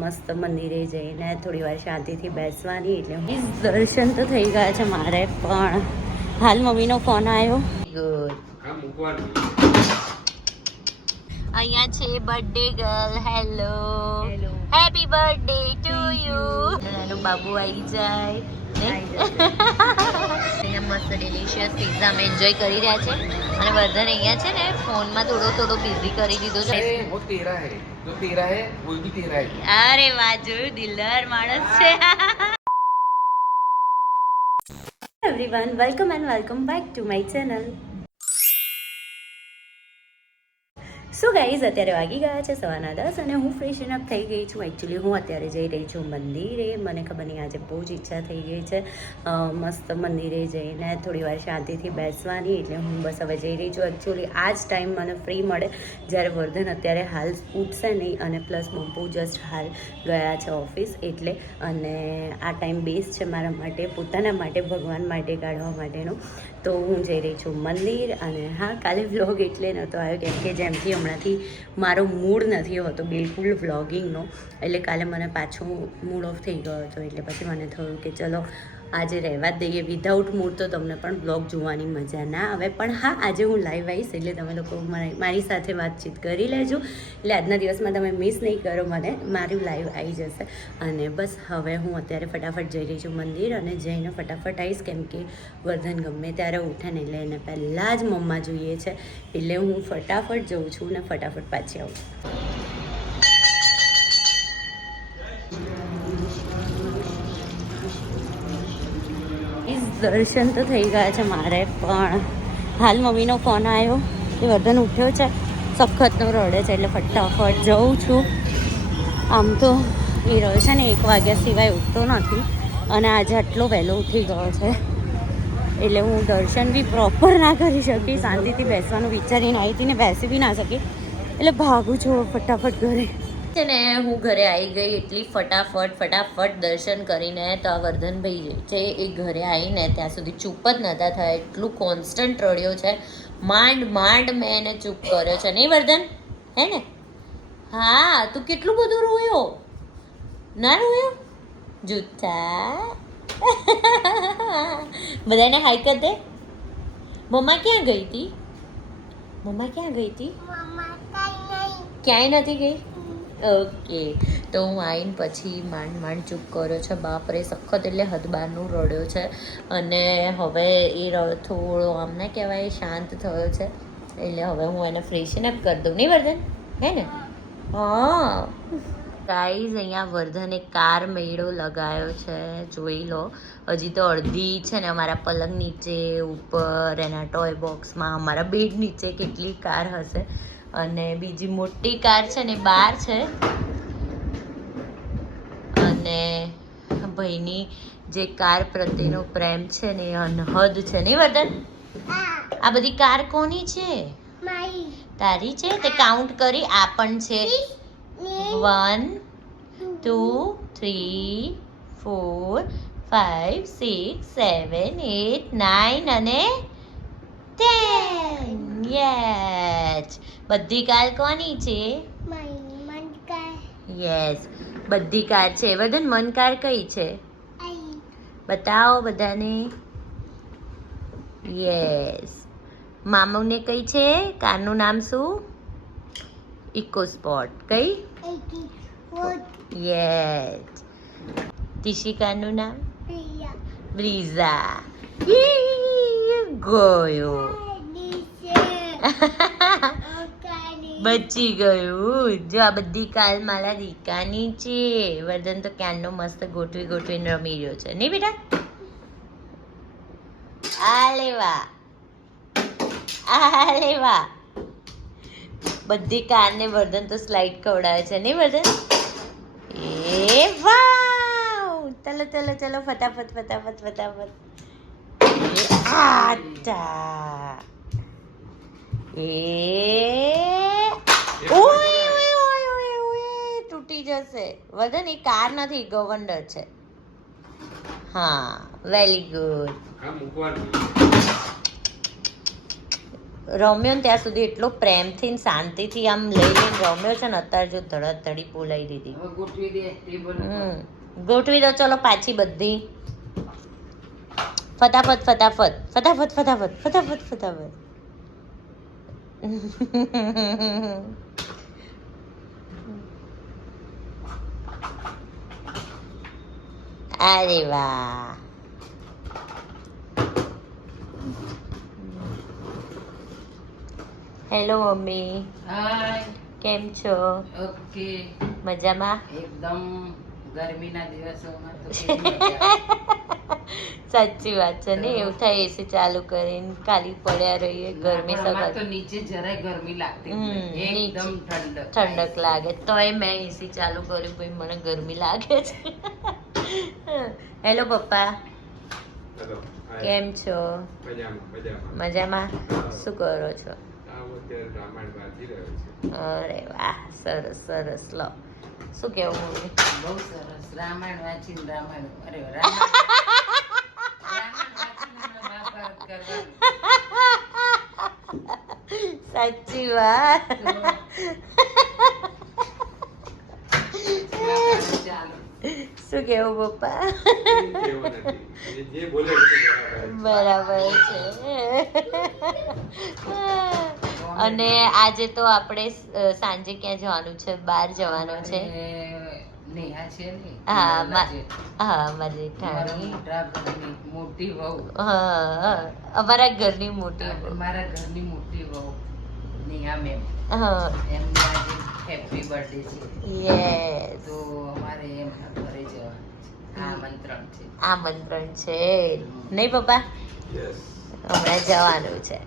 મસ્ત મંદિરે જઈને થોડી વાર શાંતિથી બેસવાની. એટલે દર્શન તો થઈ ગયા છે મારે, પણ હાલ મમ્મીનો ફોન આવ્યો. ગુડ. અહીંયા છે birthday girl. Hello, happy birthday to you. નાનું બાબુ આવી જાય. અહીંયા મસ્ત ડિલિશિયસ પિઝા અમે એન્જોય કરી રહ્યા છે. અને વર્ધન અહીંયા છે ને ફોનમાં થોડો બિઝી કરી દીધો છે. અરે વાહ, જોયું, દિલદાર માણસ છે. Everyone, welcome and welcome back to my channel. So guys, અત્યારે વાગી ગયા છે 10:15 અને હું ફ્રેશન અપ થઈ ગઈ છું. એકચ્યુઅલી હું અત્યારે જઈ રહી છું મંદિરે. મને ખબર નહીં, આજે બહુ જ ઈચ્છા થઈ ગઈ છે મસ્ત મંદિરે જઈને થોડી વાર શાંતિથી બેસવાની. એટલે હું બસ હવે જઈ રહી છું. એકચ્યુઅલી આ જ ટાઈમ મને ફ્રી મળે જ્યારે વર્ધન અત્યારે હાલ ઉઠશે નહીં, અને પ્લસ બમ્પુ જસ્ટ હાલ ગયા છે ઓફિસ. એટલે અને આ ટાઈમ બેસ્ટ છે મારા માટે, પોતાના માટે, ભગવાન માટે કાઢવા માટેનો. તો હું જઈ રહી છું મંદિર. અને હા, કાલે વ્લોગ એટલે નહોતો આવ્યો કેમ કે જેમથી હમણાંથી મારો મૂડ નથી હોતો બિલકુલ વ્લોગિંગનો. એટલે કાલે મને પાછો મૂડ ઓફ થઈ ગયો હતો. એટલે પછી મને થયું કે ચલો આજે રહેવા જ દઈએ. વિધાઉટ મૂડ તો તમને પણ બ્લોગ જોવાની મજા ના આવે. પણ હા, આજે હું લાઈવ આવીશ એટલે તમે લોકો મારી સાથે વાતચીત કરી લેજો. એટલે આજના દિવસમાં તમે મિસ નહીં કરો મને, મારું લાઈવ આવી જશે. અને બસ હવે હું અત્યારે ફટાફટ જઈ રહી છું મંદિર. અને જઈને ફટાફટ આવીશ કેમ કે વર્ધન ગમે ત્યારે ઉઠે ને એટલે એને પહેલાં જ મમ્મા જોઈએ છે. એટલે હું ફટાફટ જઉં છું ને ફટાફટ પાછી આવું. દર્શન તો થઈ ગયા છે મારે, પણ હાલ મમ્મીનો ફોન આવ્યો કે વર્ધન ઉઠ્યો છે, સખતનો રડે છે. એટલે ફટાફટ જઉં છું. આમ તો એ રહ્યો છે ને 1 વાગ્યા સિવાય ઉઠતો નથી, અને આજે આટલો વહેલો ઉઠી ગયો છે. એટલે હું દર્શન બી પ્રોપર ના કરી શકી. શાંતિથી બેસવાનું વિચારીને આવી હતી ને બેસી બી ના શકી. એટલે ભાગું છું ફટાફટ ઘરે. છે ને હું ઘરે આવી ગઈ એટલી ફટાફટ દર્શન કરીને તો આ વર્ધનભાઈ છે એ ઘરે આવીને ત્યાં સુધી ચૂપ જ નહોતા થયા. એટલું કોન્સ્ટન્ટ રડ્યો છે. માંડ મેં એને ચૂપ કર્યો છે. નહીં વર્ધન? હે ને? હા, તું કેટલું બધું રોયો? ના રોયો? જૂઠા. બધાને હાય કર દે. મમ્મા ક્યાં ગઈ હતી? ક્યાંય નથી ગઈ? ઓકે. તો હું આવીને પછી માંડ ચૂપ કર્યો છે. બાપરે, સખત એટલે હદ બહારનું રડ્યો છે. અને હવે એ થોડો આમ ના કહેવાય શાંત થયો છે. એટલે હવે હું એને ફ્રેશન અપ કરી દઉં. નહીં વર્ધન? હે ને? હા ગાઈઝ, અહીંયા વર્ધને કાર મેળો લગાવ્યો છે, જોઈ લો. હજી તો અડધી છે ને અમારા પલંગ નીચે, ઉપર, એના ટોય બોક્સમાં, અમારા બેડ નીચે કેટલી કાર હશે. અને બીજી મોટી કાર છે ને બહાર છે. અને ભાઈની જે કાર પ્રત્યેનો પ્રેમ છે ને એ અનહદ છે. નહીં વર્ધન? આ બધી કાર કોની છે? તારી છે. તે કાઉન્ટ કરી. આ પણ છે. 1 2 3 4 5 6 7 8 9 અને 10. યસ. બધી કાર કોની છે? યસ, બધી કાર છે. વર્ધન, મન કાર કઈ છે? બતાવો બધાને. યસ. મામુને કઈ છે? કારનું નામ શું? Eco Sport. કઈ? યસ. તિશિકાનું નામ? બ્રીઝા. ગયો. બચી ગયું. જો આ બધી કાર મારા દીકાની છે. વર્ધન તો ક્યારનો મસ્ત ગોઠવીને રમી રહ્યો છે. નહીં બેટા? આલે વાહ. બધી કારને વર્ધન તો સ્લાઇડ ખવડાવે છે. નહીં વર્ધન? એ વાવ. ચલો ફટાફટ. ઓય, તૂટી જશે. વર્ધન, એ કાર નથી, ગવર્નર છે. હા, વેરી ગુડ. રમ્યો ને ત્યાં સુધી એટલો પ્રેમથી ને શાંતિથી આમ લઈ લઈને રમ્યો છે ને, અત્યારે જો ધડાધડી બોલાવી દીધી. ગોઠવી દો ચલો પાછી બધી. ફટાફટ ફટાફટ ફટાફટ ફટાફટ ફટાફટ ફટાફટ. અરે વાહ. Hello mummy. હાય. કેમ છો? ઓકે. મજામાં? એકદમ ગરમીના દિવસોમાં તો સાચી વાત છે ને, એવું થાય એસી ચાલુ કરીને ખાલી પડ્યા રહીએ, ગરમી અમારે તો સગત નીચે જરાય ગરમી લાગતી નથી. એકદમ ઠંડક ઠંડક લાગે. તોય મેં એસી ચાલુ કર્યું, ભાઈ મને ગરમી લાગે છે. હેલો પપ્પા. કેમ છો? મજામાં. શું કરો છો? અરે વાહ, સરસ સરસ. લો શું કેવું મમ્મી? બહુ સરસ. રામાયણ વાંચીને રામાયણ અરે મહાભારત કરવાનું. સાચી વાત. ચાલો. શું કેવું પપ્પા? બરાબર છે. અને આજે તો આપણે સાંજે ક્યાં જવાનું છે? બહાર જવાનું છે. નેહા છે ને, હા મારી મારી જેઠાણી. મોટા ઘરની મોટી વહુ. હા, અમારા ઘરની મોટી વહુ. મારા ઘરની મોટી વહુ નેહા મેમ. હા, એમની આજે હેપી બર્થડે છે. યસ. તો અમારે એમના ઘરે જવાનું છે. આમંત્રણ છે. આમંત્રણ છે નહીં પપ્પા? હમણાં જવાનું છે.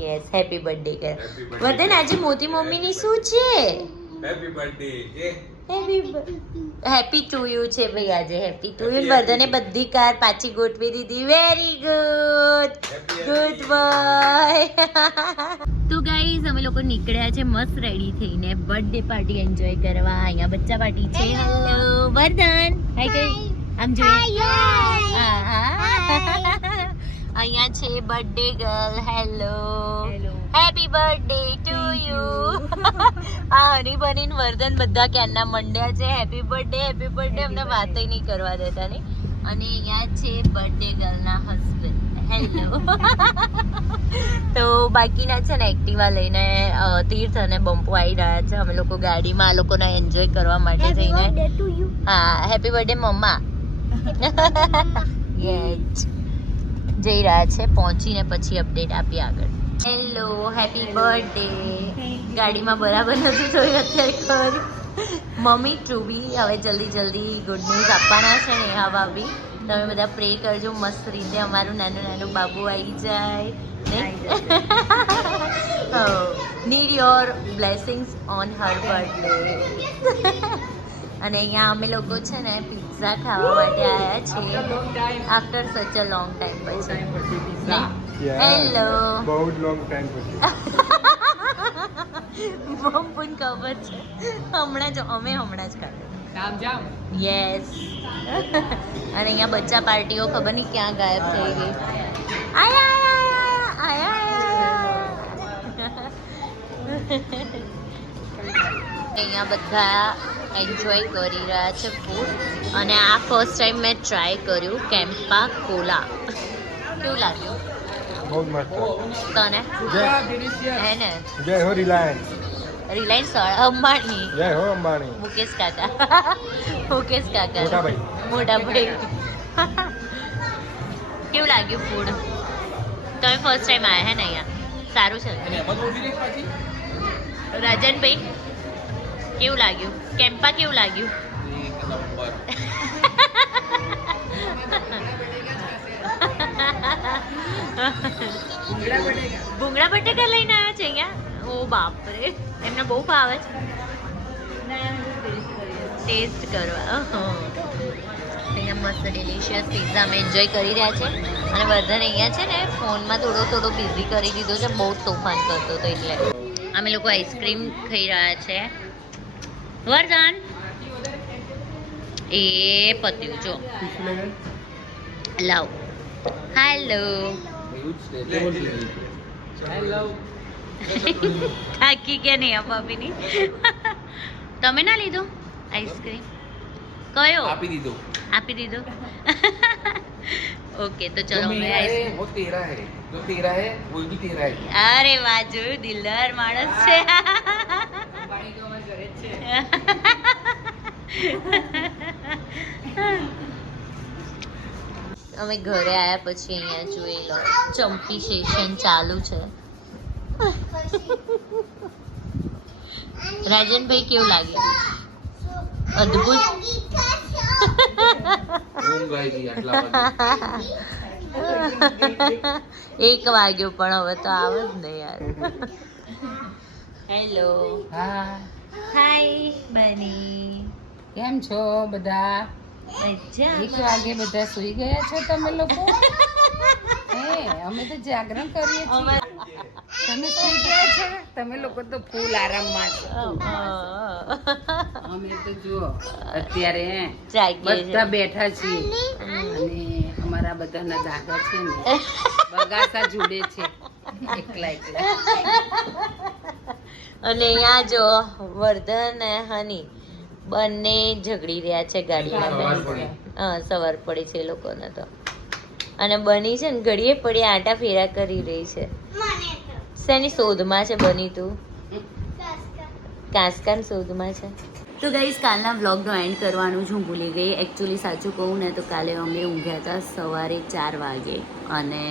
યસ. હેપી બર્થડે કર. વર્ધન આજે મોતી મમ્મીની શું છે? હેપી બર્થડે કે હેપી ટુ યુ છે ભાઈ. આજે હેપી ટુ યુ. વર્ધને બધી કાર પાછી ગોઠવી દીધી. Very good, good boy. તો ગાઈઝ અમે લોકો નીકળ્યા છે મસ્ત રેડી થઈને બર્થડે પાર્ટી એન્જોય કરવા. અહીંયા બચ્ચા પાર્ટી છે. હેલો વર્ધન. હાય કઈ આમ જોઈએ. અહીંયા છે birthday girl. Hello happy birthday to you. આ હની બનીને વર્ધન બધા ક્યારના મંડ્યા છે. હેપી બર્થડે અમને વાતય નહીં કરવા દેતા નહીં. અને અહીંયા છે બર્થડે ગર્લના હસબન્ડ. હેલો. તો બાકીના છે ને એક્ટિવા લઈને તીર્થ અને બંપુ આવી રહ્યા છે. અમે લોકો ગાડીમાં આ લોકોને એન્જોય કરવા માટે જઈને. હા, હેપી બર્થડે મમ્મા. યસ. જઈ રહ્યા છે. પહોંચીને પછી અપડેટ આપી આગળ. Hello happy birthday. ગાડીમાં બરાબર નથી જોઈ અત્યારે ખરું. મમ્મી ટ્રુબી હવે જલ્દી ગુડ ન્યૂઝ આપવાના છે નેહા ભાભી. તમે બધા પ્રે કરજો મસ્ત રીતે અમારું નાનું બાબુ આવી જાય. Need your blessings on her birthday. અને અહીંયા અમે લોકો છે ને પિઝા ખાવા માટે આવ્યા છીએ આફ્ટર સચ અ લોંગ ટાઈમ પછી. હેલો. બહુ જ લોંગ ટાઈમ પછી. બમ્પુન ખબર છે હમણાં જ ખાધું. યસ. અને અહીંયા બચ્ચા પાર્ટીઓ ખબર નહીં ક્યાં ગાયબ થઈ ગઈ. આયા અહીંયા બધા એન્જોય કરી રહ્યા છે ફૂડ. અને આ ફર્સ્ટ ટાઈમ મેં ટ્રાય કર્યું કેમ્પા કોલા. કેવું લાગ્યું? બહુ મસ્ત. તને હે ને? જય હો રિલાયન્સ. રિલાયન્સ અંબાણી. જય હો અંબાણી. મુકેશ કાકા. મોટા ભાઈ. કેવું લાગ્યું ફૂડ? તમે ફર્સ્ટ ટાઈમ આવ્યા હે ને અહીંયા? સારું છે. રાજનભાઈ કેવું લાગ્યું? કેમ્પા કેવું લાગ્યું? ભૂંગળા બટેકા લઈને આવ્યા છે અહીંયા? ઓ બાપરે, એમને બહુ ભાવે છે ટેસ્ટ કરવા. અહીંયા મસ્ત ડિલિશિયસ પિઝા અમે એન્જોય કરી રહ્યા છે. અને વર્ધન અહીંયા છે ને ફોનમાં થોડો બિઝી કરી દીધો છે. બહુ તોફાન કરતો હતો એટલે અમે લોકો આઈસ્ક્રીમ ખાઈ રહ્યા છે. વર્ધન એ પત્યું જો લાવ. હેલો હેલો થાકી કે નહીં ભાભીની તમે ના લીધો આઈસ્ક્રીમ કયો આપી દીધો આપી દીધો ઓકે તો ચલો અમે આઈસ્ક્રીમ वो तेरा है जो तेरा है वो भी तेरा है અરે વાહ જોયું દિલદાર માણસ છે પાણી તો અમારા ઘરે જ છે અમે ઘરે આવ્યા પછી અહીંયા જોઈ લો ચંપી સેશન ચાલુ છે રાજનભાઈ કેવું લાગે અદ્ભુત ઊંઘ આવી ગઈ આટલા વાગે 1 વાગ્યો પણ હવે તો આવે જ ને યાર હેલો હા હાય બની કેમ છો બધા 1 વાગે બધા સુઈ ગયા છો તમે લોકો હે અમે તો જાગરણ કરીએ છીએ તમે સુઈ ગયા છો તમે લોકો તો ફૂલ આરામમાં છો અમે તો જુઓ અત્યારે બધા બેઠા છીએ અને અમારા બધાના દાદા છે ને બગાસા જોડે છે એકલા અને અહીંયા જો વર્ધન ને હની બંને ઝઘડી રહ્યા છે ગાડીમાં બેસી હા સવાર પડી છે એ લોકોને તો અને બની છે ને ઘડીએ પડી આટા ફેરા કરી રહી છે શેની શોધમાં છે બની તું કાસકાન શોધમાં છે તો ગાઈસ કાલના વ્લોગનો એન્ડ કરવાનું જ હું ભૂલી ગઈ એકચ્યુઅલી સાચું કહું ને તો કાલે અમે ઊંઘ્યા હતા સવારે 4 વાગે અને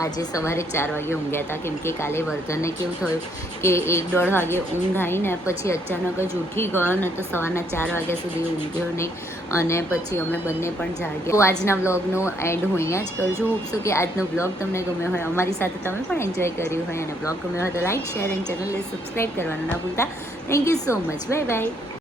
આજે સવારે 4 વાગે ઊંઘ્યા હતા કેમ કે કાલે વર્ધનને કેવું થયું કે 1-1.5 વાગે ઊંઘ આવીને પછી અચાનક જ ઉઠી ગયો ને તો સવારના 4 વાગ્યા સુધી ઊંઘ્યો નહીં અને પછી અમે બંને પણ જાગ્યા તો આજના વ્લોગનો એન્ડ હું અહીંયા જ કરું છું હોપ છું કે આજનો વ્લોગ તમને ગમ્યો હોય અમારી સાથે તમે પણ એન્જોય કર્યું હોય અને વ્લોગ ગમ્યો હોય તો લાઈક શેર એન્ડ ચેનલને સબસ્ક્રાઈબ કરવાનું ના ભૂલતા thank you so much bye bye